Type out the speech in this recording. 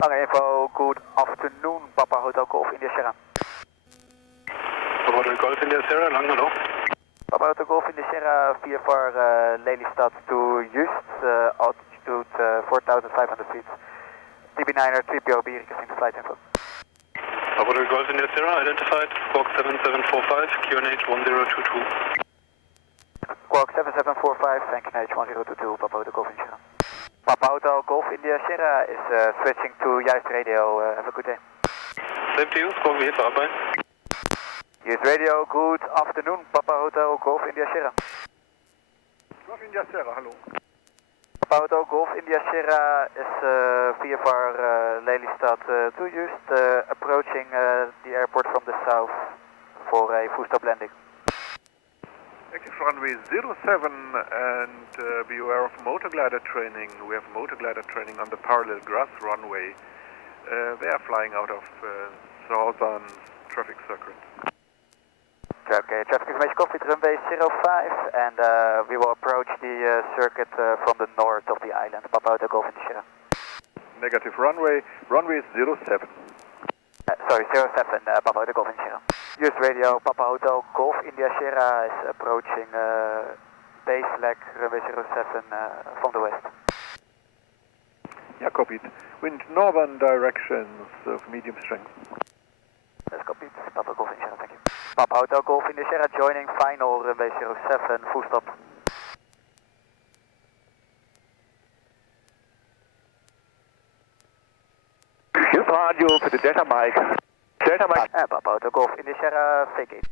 Lange info, good afternoon, Papa Hotel Golf India Sierra. Papa Hotel Golf India Sierra, lang, hallo. Papa Hotel Golf India Sierra, VFR Lelystad to Just, altitude 4,500 feet. TB9er 3POB, requesting flight info. Papa Hotel Golf India Sierra, identified, Squawk 7745, QNH 1022. Squawk 7745, QNH 1022, Papa Hotel Golf India Sierra. Papa Hotel Golf India Sierra is switching to juist radio. Have a good day. Same to you, Squawk VFR, bye. Juist radio, good afternoon, Papa Hotel Golf India Sierra. Golf India Sierra, hallo. Papa Hotel Golf India Sierra is VFR Lelystad to Just, approaching the airport from the south for a full stop landing. Active runway 07 and be aware of motor glider training. We have motor glider training on the parallel grass runway. They are flying out of southern traffic circuit. Okay, traffic information cockpit runway 05 and we will approach the circuit from the north of the island. Papa Hotel Golf India Sierra. Negative runway 07. Sorry, 07, Papa Hotel Golf India Sierra. Use radio, Papa Hotel Golf India Sierra is approaching base leg runway 07 from the west. Yeah, copied. Wind northern directions of medium strength. That's copied, Papa Golf India Sierra, thank you. Papa Hotel Golf India Sierra joining final runway 07, full stop. Use radio for the Delta Mike. Delta Mike. Papa Hotel Golf India Sierra, vacate.